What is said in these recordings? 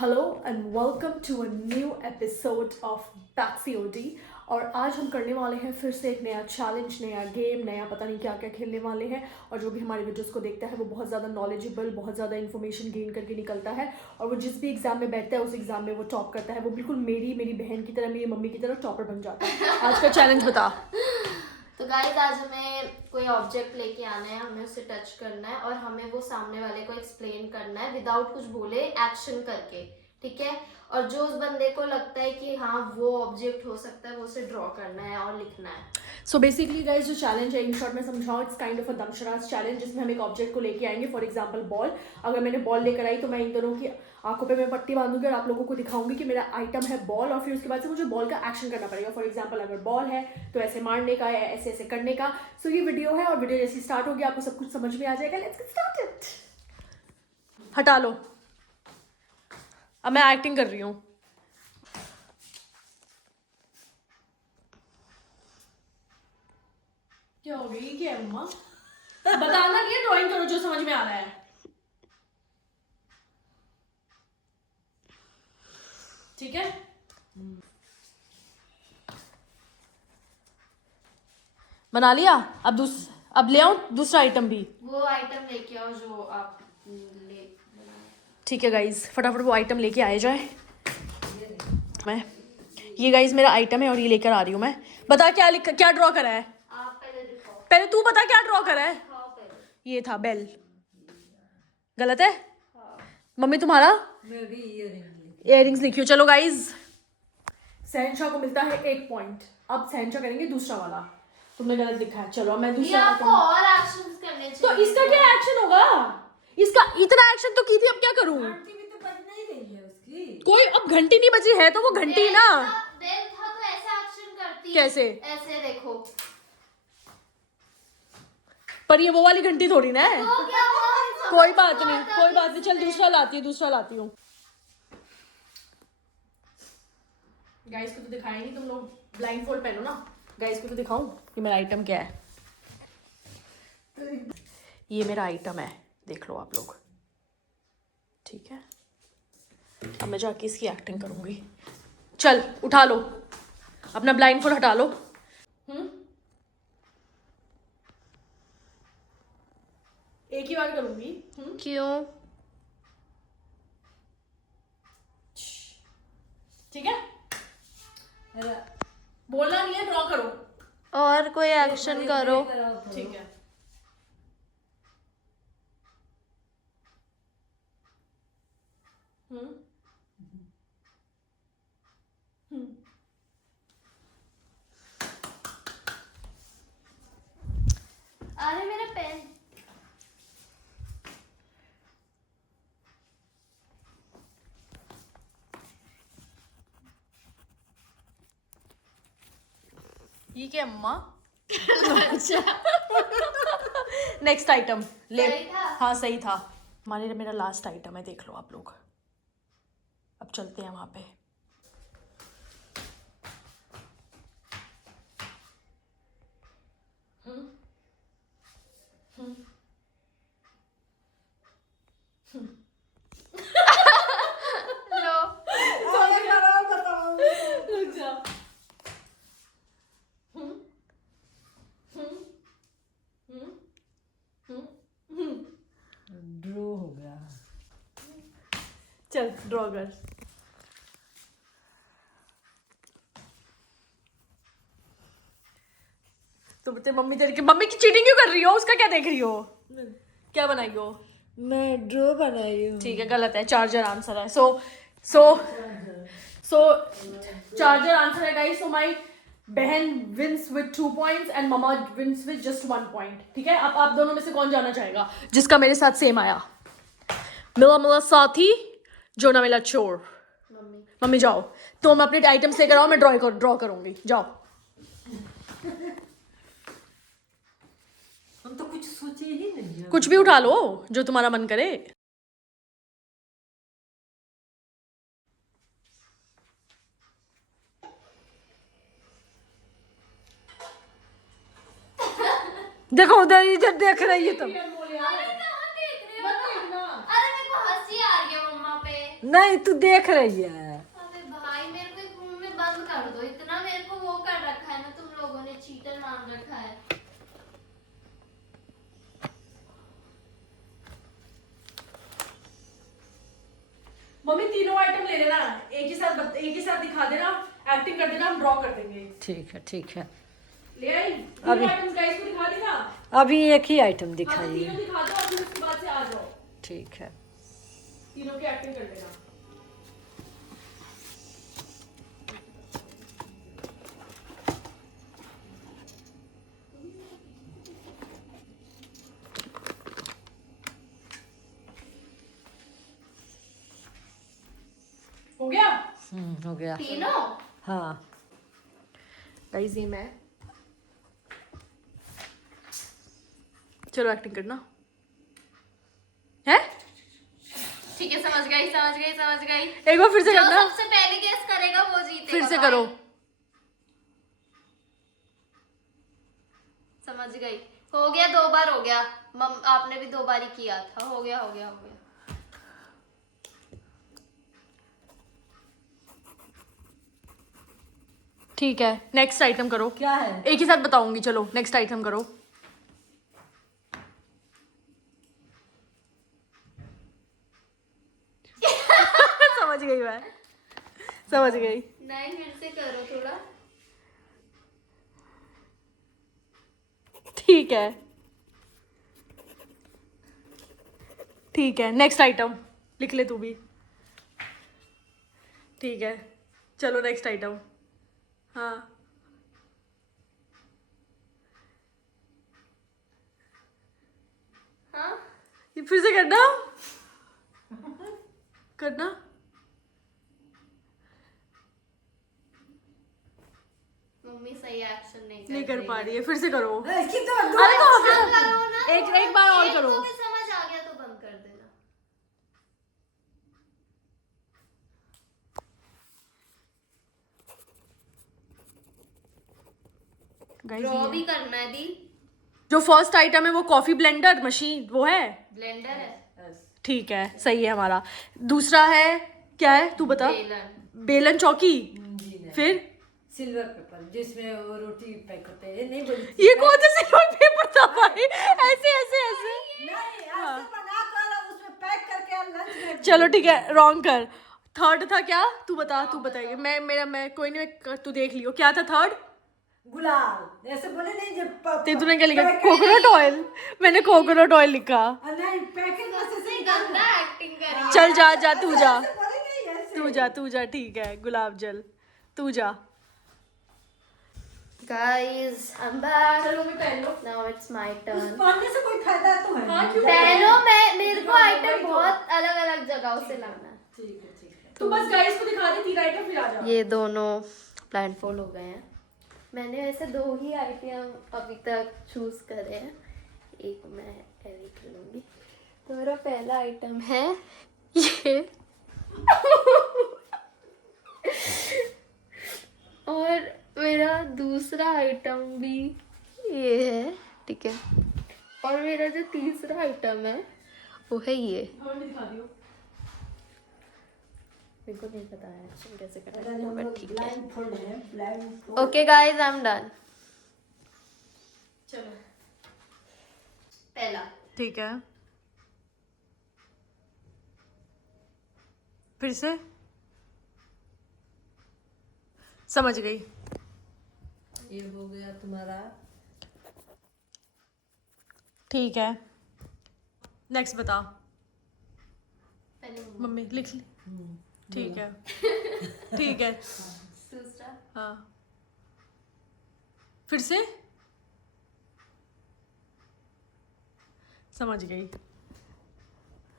Hello and welcome to a new episode of बैक्सीओडी। और आज हम करने वाले हैं फिर से एक नया चैलेंज, नया गेम, नया पता नहीं क्या क्या खेलने वाले हैं। और जो भी हमारे वीडियोस को देखता है वो बहुत ज़्यादा नॉलेजेबल, बहुत ज़्यादा इन्फॉर्मेशन गेन करके निकलता है। और वो जिस भी एग्जाम में बैठता है उस एग्जाम में वो टॉप करता है। वो बिल्कुल मेरी बहन की तरह, मेरी मम्मी की तरह टॉपर बन जाता है। आज का चैलेंज बता। तो गाइस आज हमें कोई ऑब्जेक्ट लेके आना है, हमें उसे टच करना है और हमें वो सामने वाले को एक्सप्लेन करना है विदाउट कुछ बोले, एक्शन करके, ठीक है। और जो उस बंदे को लगता है कि हाँ वो ऑब्जेक्ट हो सकता है वो उसे ड्रॉ करना है और लिखना है। सो बेसिकली गाइस जो चैलेंज है, इन शॉर्ट में समझाऊं, it's kind of a dumb charades challenge, जिसमें हम एक ऑब्जेक्ट को लेके आएंगे। For example ball. अगर मैंने बॉल लेकर आई तो मैं इन दोनों की आंखों पे मैं पट्टी बांधूंगी और आप लोगों को दिखाऊंगी कि मेरा आइटम है बॉल। और फिर उसके बाद से मुझे बॉल का एक्शन करना पड़ेगा। फॉर एग्जाम्पल अगर बॉल है तो ऐसे मारने का या ऐसे ऐसे करने का। सो ये वीडियो है और वीडियो जैसे स्टार्ट होगी आपको सब कुछ समझ में आ जाएगा। Let's get started. हटा लो, अब मैं एक्टिंग कर रही हूँ। क्या हो गई? क्या है मम्मा? बताना नहीं है, ड्राइंग करो जो समझ में आ रहा है। ठीक है। बना लिया। अब ले आऊं दूसरा आइटम भी। वो आइटम लेके आओ जो आप ले। ठीक है गाइज, फटाफट वो आइटम लेके आए जाए। मैं ये गाइज मेरा आइटम है और ये लेकर आ रही हूँ मैं। बता क्या ड्रॉ करा है? आप पहले दिखाओ। पहले तू बता क्या ड्रॉ करा है? दिखाओ पहले। ये था बेल। गलत है? हाँ। मम्मी तुम्हारा? मैं भी इयररिंग्स लिखी हो। चलो गाइज, सहनशाह को मिलता है 1 पॉइंट। अब सहनशाह करेंगे दूसरा वाला। तुमने गलत लिखा है। चलो मैं ये दूसरा आपको और एक्शंस करने तो चाहिए। इसका क्या एक्शन होगा? इसका इतना एक्शन तो की थी, अब क्या करूं? घंटी भी तो बज नहीं रही है उसकी। कोई अब घंटी नहीं बजी है तो वो घंटी ना। बेल था तो ऐसा एक्शन करती। कैसे? ऐसे देखो। पर ये वो वाली घंटी थोड़ी ना है। तो क्या हुआ? कोई बात नहीं, कोई बात नहीं। चल दूसरा लाती हूँ। गाइस को तो दिखाया नहीं, तुम लोग ब्लाइंड फोल्ड पहनो ना। गाइस को तो दिखाऊं कि मेरा आइटम क्या है। ये मेरा आइटम है, देख लो आप लोग। ठीक है, अब मैं जाके इसकी एक्टिंग करूंगी। चल उठा लो, अपना ब्लाइंड फोल्ड हटा लो। एक ही बार करूंगी। क्यों? ठीक है, बोलना नहीं है, ड्रॉ करो। और कोई एक्शन करो। ठीक है। अरे मेरा पेन। ये क्या अम्मा? नेक्स्ट आइटम ले। सही था? हाँ सही था। हमारे मेरा लास्ट आइटम है, देख लो आप लोग। अब चलते हैं वहां पे। लो। रुक जा। ड्रो हो गया। चल ड्रॉ कर। तो तेरी मम्मी की चीटिंग क्यों कर रही हो? उसका क्या देख रही हो? क्या बनाई हो? मैं ड्रो बनाई हूँ। ठीक है, गलत है। चार्जर आंसर है। सो चार्जर आंसर है गाइस। सो माय बहन wins with 2 points and mama wins with just 1 point. ठीक है, अब आप दोनों में से कौन जाना चाहेगा जिसका मेरे साथ सेम आया? मिला साथी, जो ना मिला चोर। मम्मी जाओ, तुम अपने आइटम्स लेकर आओ, मैं ड्रॉ करूंगी। जाओ। हम तो कुछ सोचे ही नहीं है। कुछ भी उठा लो जो तुम्हारा मन करे। देखो उधर इधर देख रही है तुम। अरे मेरे को हंसी आ रही है मम्मा पे। नहीं तू देख रही है। अबे भाई मेरे को एक रूम में बंद कर दो, इतना मेरे को वो कर रखा है ना तुम लोगों ने, चीटर मान रखा है। मम्मी तीनों आइटम ले लेना, एक ही साथ दिखा देना, एक्टिंग कर देना, हम ड्रॉ कर देंगे। ठीक है ठीक है। ले आई तीनों आइटम्स गाइस को दिखा देना। अभी एक ही आइटम हाँ, दिखाइए। तीनों दिखा दो और फिर उसके बाद से आ जाओ। ठीक है। तीनों की एक्टिंग कर देना। हो गया? हो गया। तीनों? हाँ गाइस ये मैं, चलो एक्टिंग करना है। ठीक है, समझ गई समझ गई समझ गई। एक बार फिर से जो करना, सबसे पहले गेस करेगा वो जीतेगा। फिर से भाई। करो। समझ गई। हो गया, 2 बार हो गया। आपने भी 2 बार ही किया था। हो गया हो गया हो गया। ठीक है, नेक्स्ट आइटम करो। क्या है? एक ही साथ बताऊंगी, चलो नेक्स्ट आइटम करो। समझ गई मैं, समझ गई। नहीं, फिर से करो थोड़ा। ठीक है ठीक है, नेक्स्ट आइटम लिख ले तू भी। ठीक है, चलो नेक्स्ट आइटम। हाँ हाँ, ये फिर से करना करना। मम्मी सही एक्शन नहीं कर पा रही है, फिर से करो। इसकी तो अरे तो अच्छा करो ना। एक बार और एक करो। को भी समझ आ गया तो बंद कर देना। Guys, ड्रॉ ये भी करना है दी। जो फर्स्ट आइटम है वो कॉफी ब्लेंडर मशीन, वो है। ब्लेंडर है। ठीक है, सही है हमारा। दूसरा है, क्या है तू बता। बेलन। बेलन चौकी। फिर सिल्वर पेपर जिसमें वो रोटी पैक होते हैं। नहीं बोलती ये कौन सा सिल्वर पेपर था भाई? ऐसे ऐसे ऐसे। नहीं, ऐसे बना कर उसमें पैक करके लंच में। चलो ठीक है, रॉन्ग कर। थर्ड था क्या? तू बता, तू बताइए। मैं कोई नहीं, तू देख लियो क्या था थर्ड। गुलाल ऐसे बोले नहीं जब ते तूने क्या लिखा? Coconut oil. मैंने कोकोनट ऑयल लिखा। नहीं पैकेट में से गंदा एक्टिंग करी। चल जा जा, तू जा, ऐसे बोले नहीं ऐसे। तू जा, ठीक है। गुलाब जल, तू जा। Guys, I'm back. चलो मैं पहन लो। Now it's my turn. पहनने से कोई फायदा तो है हाँ, नहीं। क्यों? पहलो, मेरे को दिखाओ, आइटम वही तो। बहुत अलग अलग जगहों से लाना है। ठीक है ठीक है। तू बस गाइस को दिखा दे, 3 आइटम फिर आ जा। ये दोनों ब्लाइंडफोल्ड हो गए हैं। मैंने वैसे 2 ही आइटम अभी तक चूज करे हैं, एक मैं एडिट लूंगी। तो मेरा पहला आइटम है ये और मेरा दूसरा आइटम भी ये है, ठीक है। और मेरा जो तीसरा आइटम है वो है ये। हमें भी दिखा दियो। मेरे को नहीं पता है एक्शन कैसे करना अगर है, हम बट लोग ठीक है। ब्लाइंड फोल्ड है blind fold. Okay guys, I am done. चलो पहला ठीक है, फिर से। समझ गई। ये हो गया तुम्हारा। ठीक है, नेक्स्ट बता। पहले मम्मी लिख ली। ठीक है ठीक है। दूसरा हाँ, फिर से। समझ गई।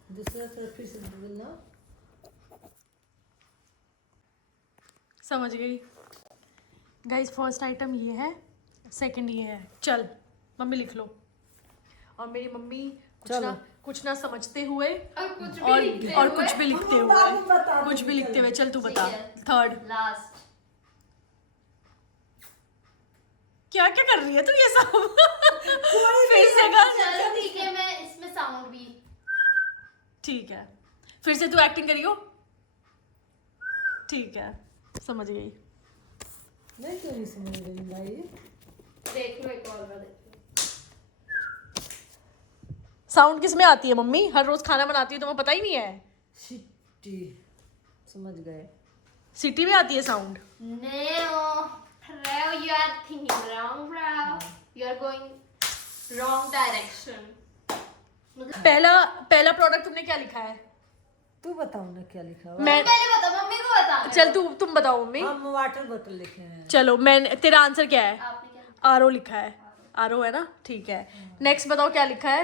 दूसरा तरफ फिर से बोलना। समझ गई। गाइस फर्स्ट आइटम ये है, सेकंड ये है। चल मम्मी लिख लो। और मेरी मम्मी चलो। कुछ ना समझते हुए और कुछ भी और लिखते और हुए। कुछ भी लिखते हम बाद में हुए, बता कुछ भी देंगे, लिखते हुए। चल तू ठीक बता। है। थर्ड लास्ट क्या क्या कर रही है तू ये सब? फिर से कर। चलो ठीक है, मैं इसमें साउंड भी। ठीक है, फिर से तू एक्टिंग करियो। ठीक है, समझ गई। नहीं क्यों नहीं समझ रही भाई? देख लो एक और बार देख लो। साउंड किस में आती है मम्मी? हर रोज खाना बनाती है, तुम्हें पता ही नहीं है? सिटी समझ गए। सिटी में आती है sound. No, bro, you are thinking wrong, bro. You are going wrong direction. पहला प्रोडक्ट तुमने क्या लिखा है? तू बताओ ना क्या लिखा हुआ? मैं पहले बता, मम्मी को बता। चल तुम बताओ मम्मी। हम वाटर बोतल लिखे हैं। चलो मैं तेरा आंसर क्या है? आपने क्या लिखा? आरओ लिखा है। आरओ है ना, ठीक है। नेक्स्ट बताओ क्या लिखा है?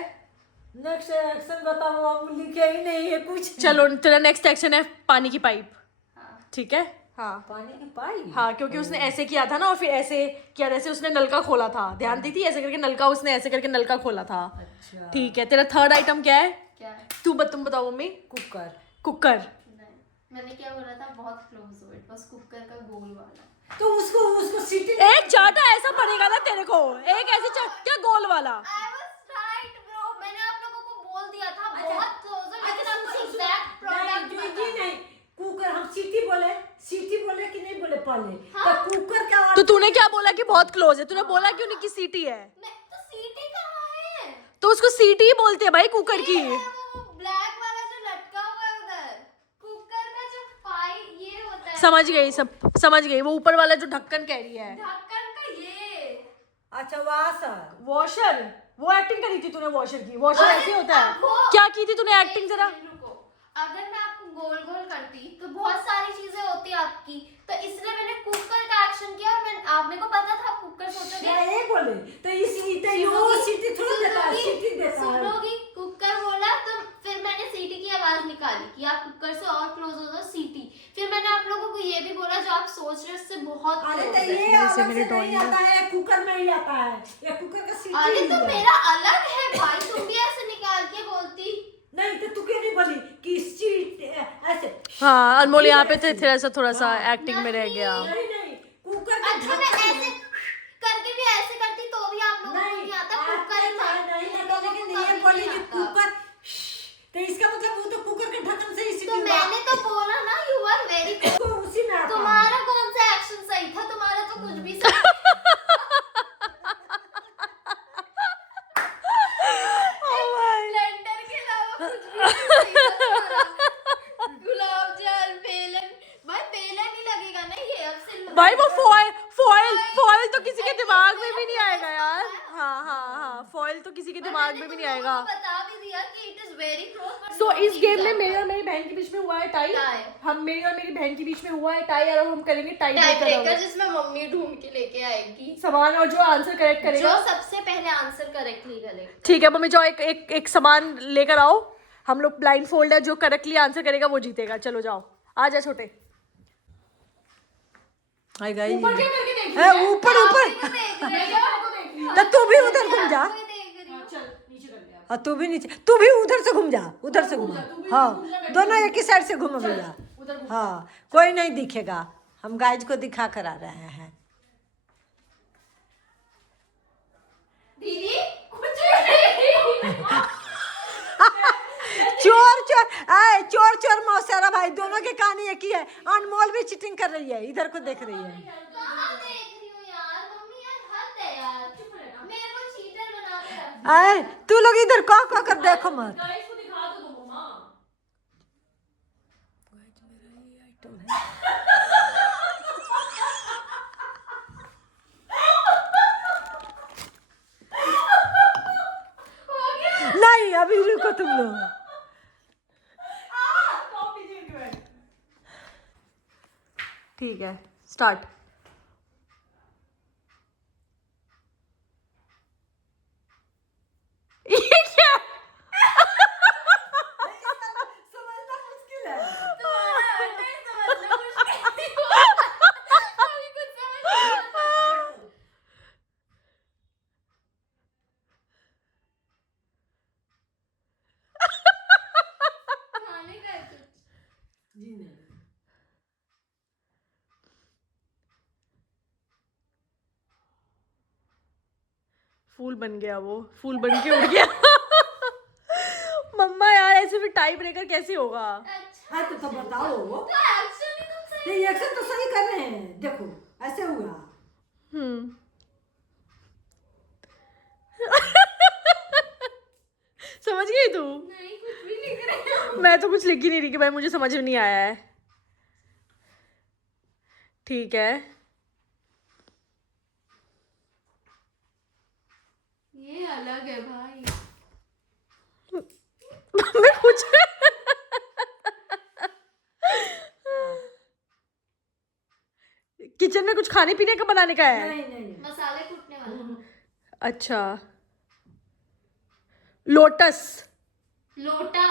नेक्स्ट एक्शन बताओ, हम लिखे ही नहीं है कुछ। चलो तेरा नेक्स्ट एक्शन है पानी की पाइप, हाँ। ठीक है? हाँ पानी की पाइप। हाँ, क्योंकि उसने ऐसे किया था ना और फिर ऐसे किया, जैसे उसने नलका खोला था, ध्यान दी थी, ऐसे करके नलका, उसने ऐसे करके नलका खोला था। अच्छा ठीक है, तेरा थर्ड आइटम क्या है? क्या है? तुम बताओ मम्मी। कुकर। कुकर। नहीं, मैंने क्या बोला था? बहुत क्लोज हो, इट वाज कुकर का गोल वाला। तो उसको सीटी एक चाटा ऐसा पड़ेगा ना तेरे को, एक ऐसी क्या गोल वाला। I was right, bro. मैंने आप लोगों को बोल दिया था बहुत क्लोज है, लेकिन आपको एग्जैक्ट प्रोडक्ट नहीं कुकर हम सीटी बोले कि नहीं बोले पहले? तो कुकर का तो तूने क्या बोला कि बहुत क्लोज है? तूने बोला क्यों नहीं कि सीटी है? तो सीटी कहाँ है? तो उसको सीटी ही बोलते हैं भाई, कुकर की। वो ब्लैक वाला जो लटका हुआ है उधर, कुकर का जो पाई ये होता है। समझ गई, वो ऊपर वाला जो ढक्कन कह रही है। ढक्कन का ये। अच्छा वासर। वॉशर, वो एक्टिंग करी थी तूने वॉशर की। वॉशर ऐसे होता है। वो- क्या की थी तूने एक्टिंग जरा? रुको, अगर मैं आपको गोल गोल करती तो बहुत सारी चीजें होती आपकी, तो इसलिए मैंने कुकर का एक्शन किया। आप मेरे को पता था कुकर सोचोगे। ये बोले तो सीटी थोड़ा देता है, सीटी देता है। सुनोगी, कुकर बोला तो फिर मैंने सीटी की आवाज निकाली कि आप कुकर से और क्लोज हो जाओ, सीटी। फिर मैंने आप लोगों को ये भी बोला जो आप सोच रहे हो उससे बहुत अरे close तो है। ये अलग से नहीं आता है, कुकर में ही आता है। ये कुकर का सीटी अरे ही तो है। मेरा अलग है भाई, तुम भी ऐसे निकाल के बोलती। नहीं तो तू क्यों नहीं बोली कि सीट ऐसे? हाँ अनमोल, यहाँ पे तो थोड़ा सा एक्टिंग में रह गया। नहीं कुकर का अच्छा मैं ऐसे करके भी ऐसे करती तो भी आप लोगों को नहीं आता। कुकर ही था। लेकिन ये बोली कि कुकर, तो इसका मतलब वो तो कुकर के ढक्कन से ही तो सीटी मैंने तो बोला ना, यू आर वेरी तो उसी में आता है। तुम्हारा कौन सा एक्शन सही था? तुम्हारा तो कुछ भी सही। ब्लेंडर के अलावा कुछ भी नहीं सही था तुम्हारा। गुलाब जामुन बेलन, भाई बेलन ही लगेगा ना ये, अब से भाई वो फॉइल तो किसी के दिमाग में भी नहीं आएगा यार। हाँ, फॉइल तो किसी के दिमाग में भी नहीं आएगा। बता भी दिया कि इट इज वेरी क्लोज। सो इस गेम में मेरी और मेरी बहन के बीच में हुआ है टाई। टाई। हम मेरी और मेरी बहन के बीच में हुआ है टाई, और हम करेंगे टाई ब्रेकर ब्रेकर जिसमें मम्मी ढूंढ के लेके आएगी सामान, और जो आंसर करेक्ट जो करेगा। सबसे पहले आंसर करेक्टली करे। ठीक है मम्मी, जाओ एक सामान लेकर आओ। हम लोग ब्लाइंड फोल्ड है, जो करेक्टली आंसर करेगा वो जीतेगा। चलो जाओ, आ जा छोटे। हाय गाइस, ऊपर क्या करके देख रही है है? ऊपर तो तू भी उधर घूम जा। चल नीचे कर ले। और तू भी नीचे, तू भी उधर से घूम जा, उधर से घूम। हाँ दोनों एक ही साइड से घूमो भैया। हाँ कोई नहीं दिखेगा, हम गाइज को दिखा कर आ रहे हैं। दीदी कुछ नहीं। चोर मौसेरा भाई, दोनों के कहानी एक ही है। अनमोल भी चीटिंग कर रही है, इधर को देख रही है। कहाँ देख रही हूँ यार, मम्मी यार हद है यार, चुप रहना, मेरे को चीटर बना के रख। आए तू लोग इधर कह कर देखो मत। गाइस को दिखा तो दो मम्मा। नहीं अभी रुको तुम लोग। ठीक है, स्टार्ट। ये क्या? समझना मुश्किल है। तुम्हारा नहीं समझना मुश्किल है। अभी कुछ समझ नहीं आता। खाने का है कुछ। जी नहीं। फूल बन गया, वो फूल बन के उड़ गया। मम्मा यार ऐसे फिर टाई ब्रेकर कैसे होगा? अच्छा हाँ तो बताओ। तो एक्शन ही तुम सही रिएक्शन तो सही कर रहे हैं, देखो ऐसे हुआ। समझ गई तू? नहीं कुछ भी लिख रहे हो। मैं तो कुछ लिख ही नहीं रही कि भाई मुझे समझ में नहीं आया है। ठीक है, ये अलग है भाई। मैं कुछ किचन में कुछ खाने पीने का बनाने का है। नहीं नहीं मसाले कूटने वाला। अच्छा, लोटस। लोटा।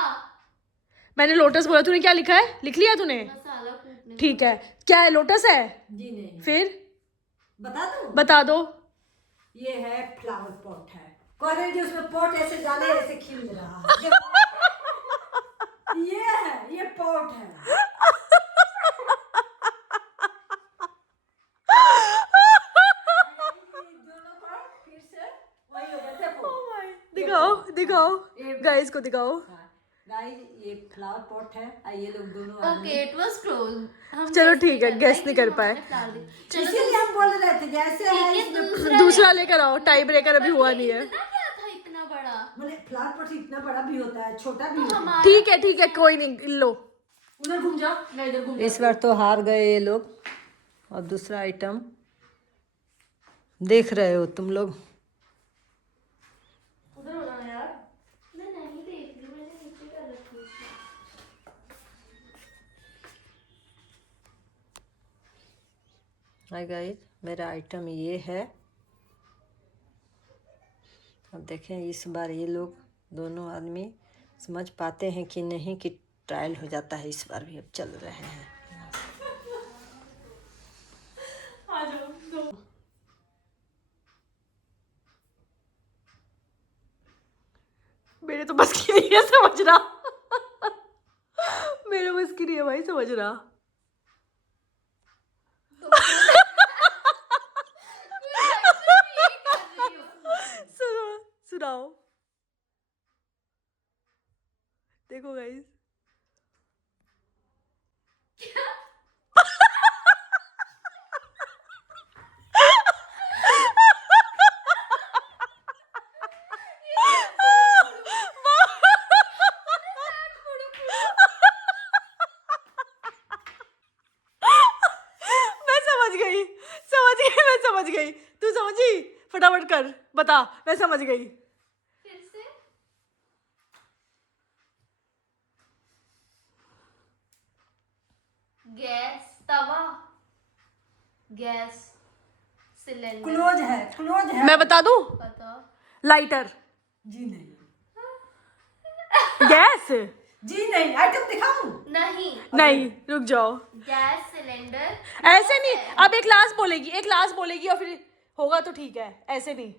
मैंने लोटस बोला, तूने क्या लिखा है? लिख लिया तूने? मसाला कूटने। ठीक है, क्या है? लोटस है? जी नहीं। फिर बता दूं? बता दो। ये है फ्लावर पॉट है। कॉलेज उसमें पॉट ऐसे डाले ऐसे खिल रहा है। ये है, ये पॉट है। दिखाओ दिखाओ, गाइस को दिखाओ। गाइस ये फ्लावर पॉट है और ये लोग दोनों ओके इट वाज क्लोज। चलो ठीक है, guess नहीं कर पाए। इसीलिए हम बोल रहे थे जैसे है इसमें दूसरा लेकर आओ, टाई ब्रेकर अभी हुआ नहीं है। इतना क्या था इतना बड़ा? मतलब फ्लावर पॉट इतना बड़ा भी होता है, छोटा भी होता है। ठीक है, कोई नहीं, लो। उधर घूम जाओ, मैं इधर घूम। इस बार तो हार गए ये लोग। और दूसरा आइटम देख रहे हो तुम लोग। उधर हो जाना यार। मैं नहीं देख रही, मैंने नीचे कर रखी है। हाय गाइस, मेरा आइटम ये है। अब देखें इस बार ये लोग दोनों आदमी समझ पाते हैं कि नहीं, कि ट्रायल हो जाता है। इस बार भी अब चल रहे हैं। आ जाओ, दो। मेरे तो बस की नहीं है समझना। मेरे बस की नहीं है भाई समझना। सुनाओ। देखो गाइस, मैं समझ गई। तू समझी? फटाफट कर, बता। मैं समझ गई। फिर से गैस तवा, गैस सिलेंडर। क्लोज है। मैं बता दूं? पता। लाइटर। जी नहीं। गैस। जी नहीं। आइटम दिखाऊं? नहीं रुक जाओ। Gas cylinder. ऐसे नहीं, अब एक लास्ट बोलेगी और फिर होगा तो ठीक है, ऐसे नहीं।